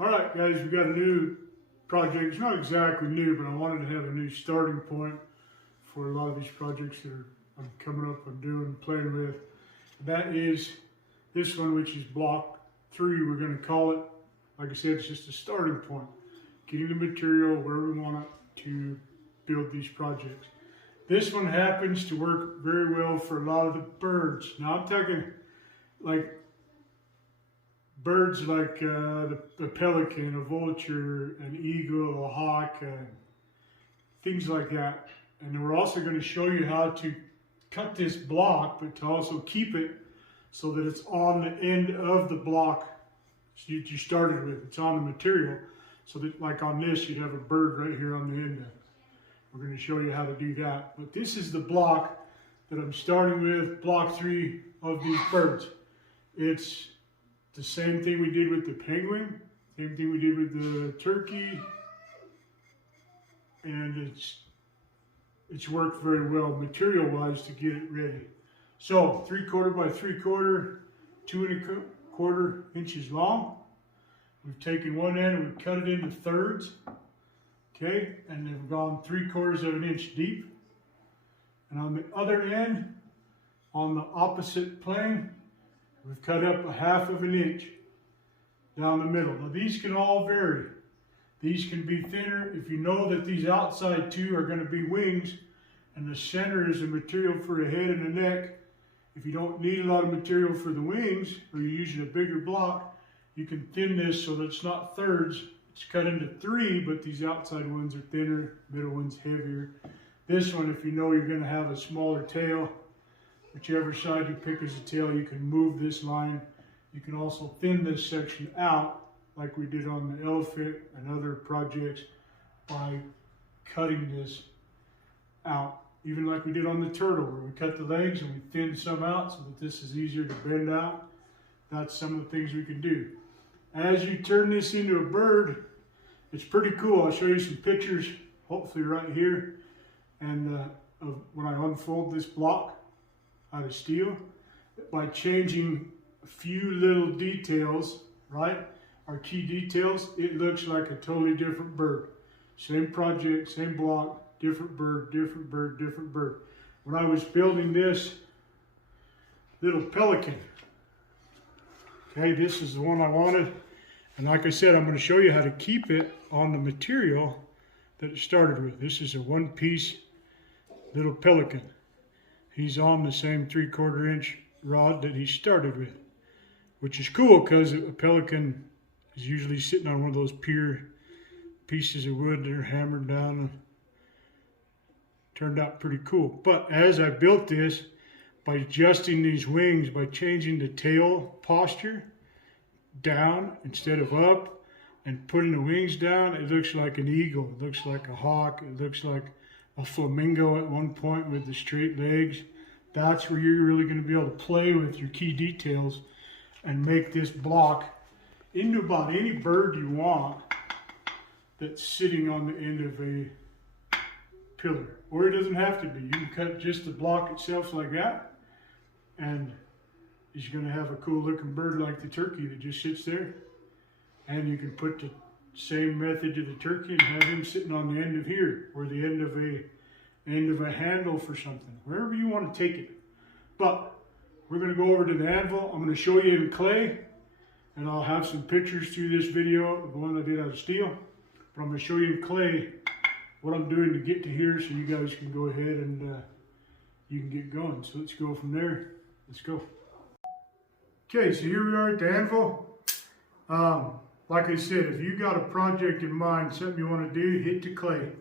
All right, guys, we got a new project. It's not exactly new, but I wanted to have a new starting point for a lot of these projects that I'm coming up and doing, playing with. That is this one, which is block 3, we're going to call it. Like I said, it's just a starting point. Getting the material where we want it to build these projects. This one happens to work very well for a lot of the birds. Now I'm talking like birds like the pelican, a vulture, an eagle, a hawk, things like that. And then we're also going to show you how to cut this block, but to also keep it so that it's on the end of the block you started with. It's on the material, so that like on this, you'd have a bird right here on the end of it. We're going to show you how to do that. But this is the block that I'm starting with, block 3 of these birds. It's the same thing we did with the penguin, same thing we did with the turkey, and it's worked very well material-wise to get it ready. So 3/4 by 3/4, 2 1/4 inches long. We've taken one end and we've cut it into thirds. Okay, and they've gone 3/4 of an inch deep. And on the other end, on the opposite plane, we've cut up 1/2 inch down the middle. Now these can all vary. These can be thinner. If you know that these outside two are going to be wings and the center is the material for a head and a neck, if you don't need a lot of material for the wings or you're using a bigger block, you can thin this so that it's not thirds. It's cut into 3, but these outside ones are thinner, middle one's heavier. This one, if you know you're going to have a smaller tail, whichever side you pick as a tail, you can move this line. You can also thin this section out like we did on the elephant and other projects by cutting this out. Even like we did on the turtle, where we cut the legs and we thin some out so that this is easier to bend out. That's some of the things we can do. As you turn this into a bird, it's pretty cool. I'll show you some pictures, hopefully right here, and of when I unfold this block out of steel. By changing a few little details, right? Our key details, it looks like a totally different bird. Same project, same block, different bird, different bird, different bird. When I was building this little pelican, okay, this is the one I wanted. And like I said, I'm going to show you how to keep it on the material that it started with. This is a 1-piece little pelican. He's on the same 3/4 inch rod that he started with, which is cool because a pelican is usually sitting on one of those pier pieces of wood that are hammered down. And turned out pretty cool. But as I built this, by adjusting these wings, by changing the tail posture down instead of up and putting the wings down, it looks like an eagle, it looks like a hawk, it looks like a flamingo at one point with the straight legs. That's where you're really going to be able to play with your key details and make this block into about any bird you want that's sitting on the end of a pillar. Or it doesn't have to be. You can cut just the block itself like that, and you're going to have a cool looking bird like the turkey that just sits there. And you can put the same method to the turkey and have him sitting on the end of here, or the end of a handle for something, wherever you want to take it. But we're going to go over to the anvil. I'm going to show you in clay, and I'll have some pictures through this video of the one I did out of steel. But I'm going to show you in clay what I'm doing to get to here, so you guys can go ahead and you can get going. So let's go from there. Let's go. Okay, so here we are at the anvil. Like I said, if you got a project in mind, something you want to do, hit the clay.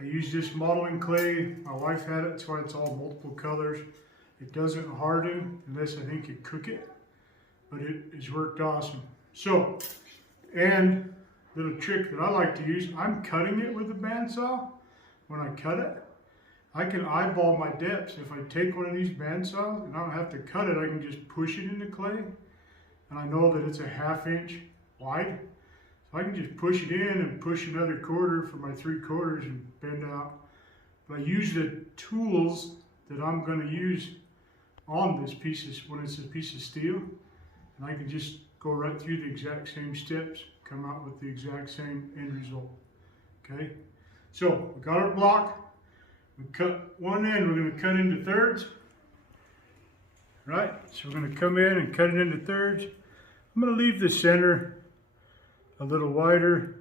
I use this modeling clay. My wife had it, that's why it's all multiple colors. It doesn't harden unless I think you cook it, but it has worked awesome. So, and little trick that I like to use, I'm cutting it with a bandsaw. When I cut it, I can eyeball my depths. If I take one of these bandsaws and I don't have to cut it, I can just push it into clay. And I know that it's a 1/2 inch wide. So I can just push it in and push another 1/4 for my 3/4 and bend out. But I use the tools that I'm going to use on this piece, when it's a piece of steel. And I can just go right through the exact same steps, come out with the exact same end result. Okay, so we got our block. We cut one end, we're going to cut into thirds. Right, so we're going to come in and cut it into thirds. I'm going to leave the center a little wider.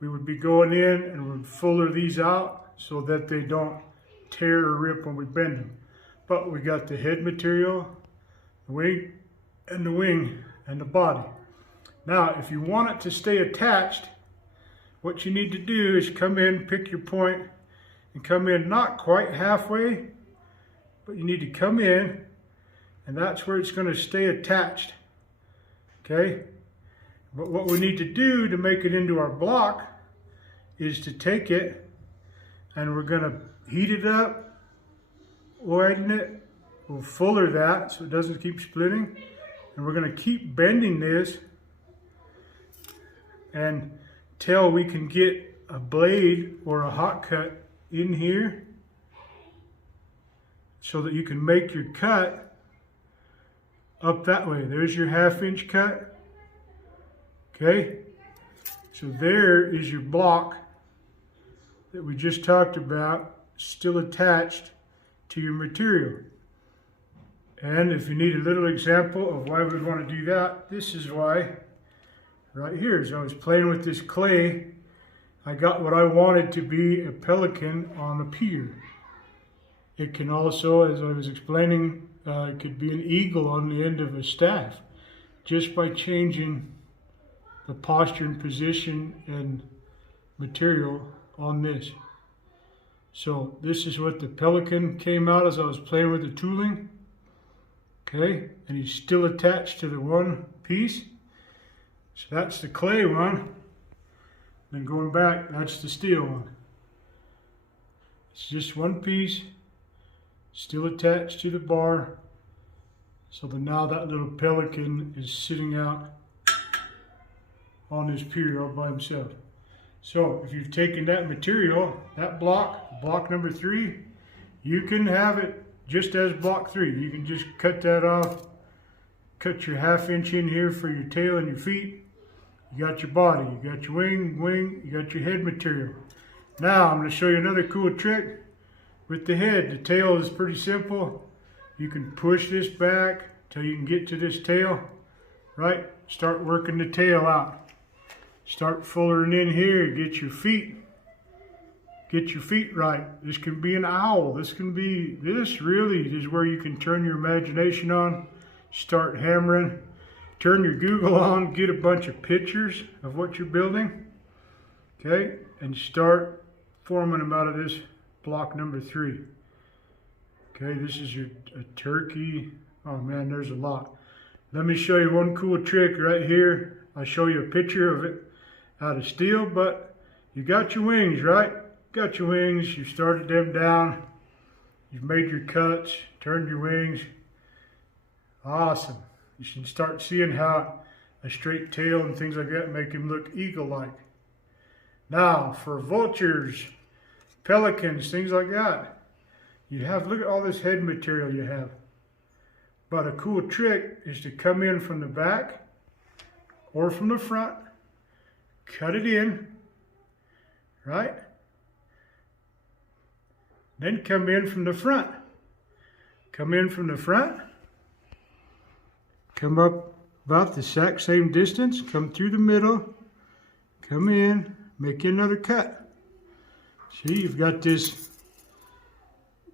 We would be going in and we would fuller these out so that they don't tear or rip when we bend them. But we got the head material, the wing and the body. Now, if you want it to stay attached, what you need to do is come in, pick your point, and come in not quite halfway, but you need to come in, and that's where it's going to stay attached. Okay? But what we need to do to make it into our block is to take it and we're going to heat it up, widen it, we'll fuller that so it doesn't keep splitting, and we're going to keep bending this until we can get a blade or a hot cut in here so that you can make your cut up that way. There's your 1/2 inch cut. Okay, so there is your block that we just talked about, still attached to your material. And if you need a little example of why we'd want to do that, this is why. Right here, as I was playing with this clay, I got what I wanted to be a pelican on a pier. It can also, as I was explaining, it could be an eagle on the end of a staff, just by changing the posture and position and material on this. So this is what the pelican came out as I was playing with the tooling. Okay, and he's still attached to the one piece. So that's the clay one. Then going back, that's the steel one. It's just one piece, still attached to the bar. So that now that little pelican is sitting out on his pier all by himself. So if you've taken that material, that block number 3, you can have it just as block 3. You can just cut that off, cut your 1/2 inch in here for your tail and your feet. You got your body, you got your wing, you got your head material. Now I'm going to show you another cool trick with the head. The tail is pretty simple. You can push this back till you can get to this tail, right? Start working the tail out. Start fullering in here, get your feet right. This can be an owl. This really is where you can turn your imagination on, start hammering, turn your Google on, get a bunch of pictures of what you're building, okay? And start forming them out of this block number 3. Okay, this is a turkey. Oh man, there's a lot. Let me show you one cool trick right here. I'll show you a picture of it out of steel, but you got your wings, right? Got your wings, you started them down, you've made your cuts, turned your wings. Awesome. You should start seeing how a straight tail and things like that make him look eagle-like. Now, for vultures, pelicans, things like that, look at all this head material you have. But a cool trick is to come in from the back or from the front, cut it in, right? Then come in from the front. Come in from the front, come up about the exact same distance, come through the middle, come in, make another cut. See, you've got this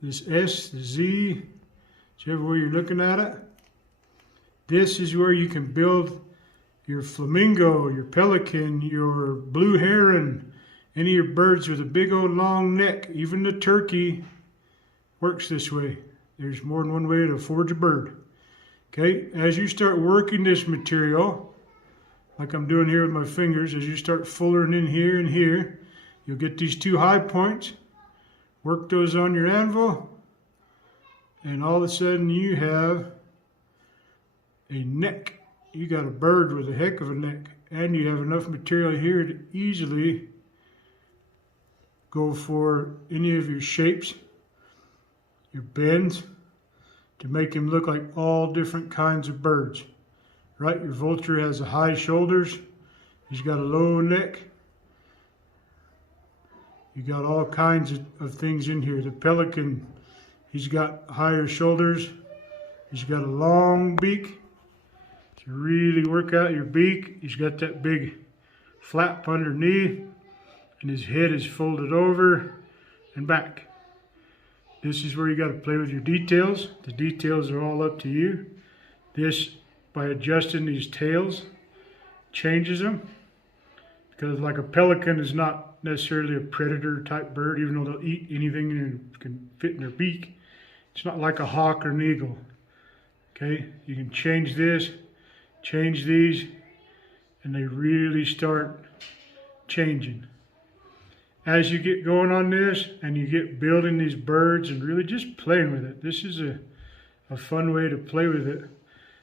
S, the Z, whichever way you're looking at it. This is where you can build your flamingo, your pelican, your blue heron, any of your birds with a big old long neck. Even the turkey works this way. There's more than one way to forge a bird. Okay, as you start working this material, like I'm doing here with my fingers, as you start fullering in here and here, you'll get these 2 high points. Work those on your anvil, and all of a sudden you have a neck. You got a bird with a heck of a neck, and you have enough material here to easily go for any of your shapes, your bends, to make him look like all different kinds of birds. right? Your vulture has the high shoulders. He's got a low neck. You got all kinds of things in here. The pelican, he's got higher shoulders. He's got a long beak. To really work out your beak, he's got that big flap underneath, and his head is folded over and back. This is where you got to play with your details. The details are all up to you. This, by adjusting these tails, changes them. Because like a pelican is not necessarily a predator type bird, even though they'll eat anything that can fit in their beak. It's not like a hawk or an eagle. Okay, you can change this, change these, and they really start changing. As you get going on this and you get building these birds and really just playing with it, this is a fun way to play with it.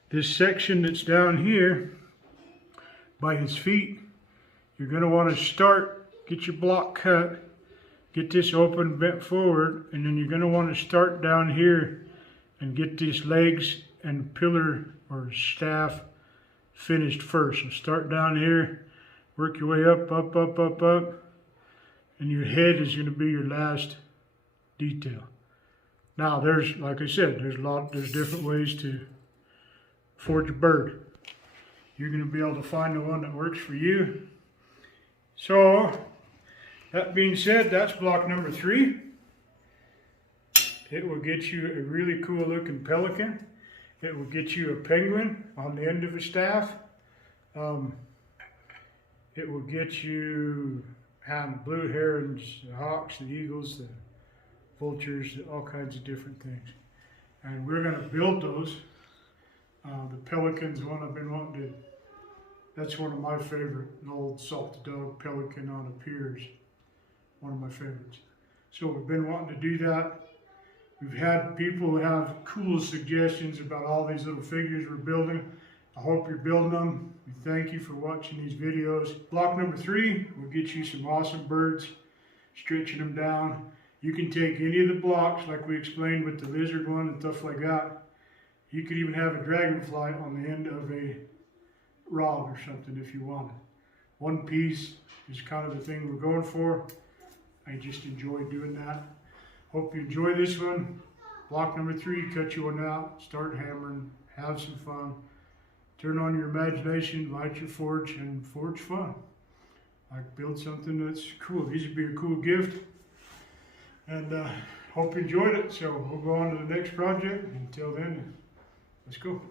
This section that's down here by his feet, you're going to want to start, get your block cut, get this open, bent forward, and then you're going to want to start down here and get these legs and pillar or staff finished first. So start down here, work your way up, up, up, up, up, and your head is going to be your last detail. Now there's, like I said, there's different ways to forge a bird. You're going to be able to find the one that works for you. So, that being said, that's block number 3. It will get you a really cool looking pelican. It will get you a penguin on the end of a staff. It will get you the blue herons, the hawks, the eagles, the vultures, all kinds of different things. And we're going to build those. The pelican's one I've been wanting to. That's one of my favorite, an old salted dog pelican on a pier is one of my favorites. So we've been wanting to do that. We've had people have cool suggestions about all these little figures we're building. I hope you're building them. We thank you for watching these videos. Block number 3 will get you some awesome birds, stretching them down. You can take any of the blocks like we explained with the lizard one and stuff like that. You could even have a dragonfly on the end of a rod or something if you wanted. One piece is kind of the thing we're going for. I just enjoy doing that. Hope you enjoy this one. Block number 3, cut you one out, start hammering, have some fun. Turn on your imagination, light your forge, and forge fun. Like build something that's cool. These would be a cool gift. And hope you enjoyed it. So we'll go on to the next project. Until then, let's go.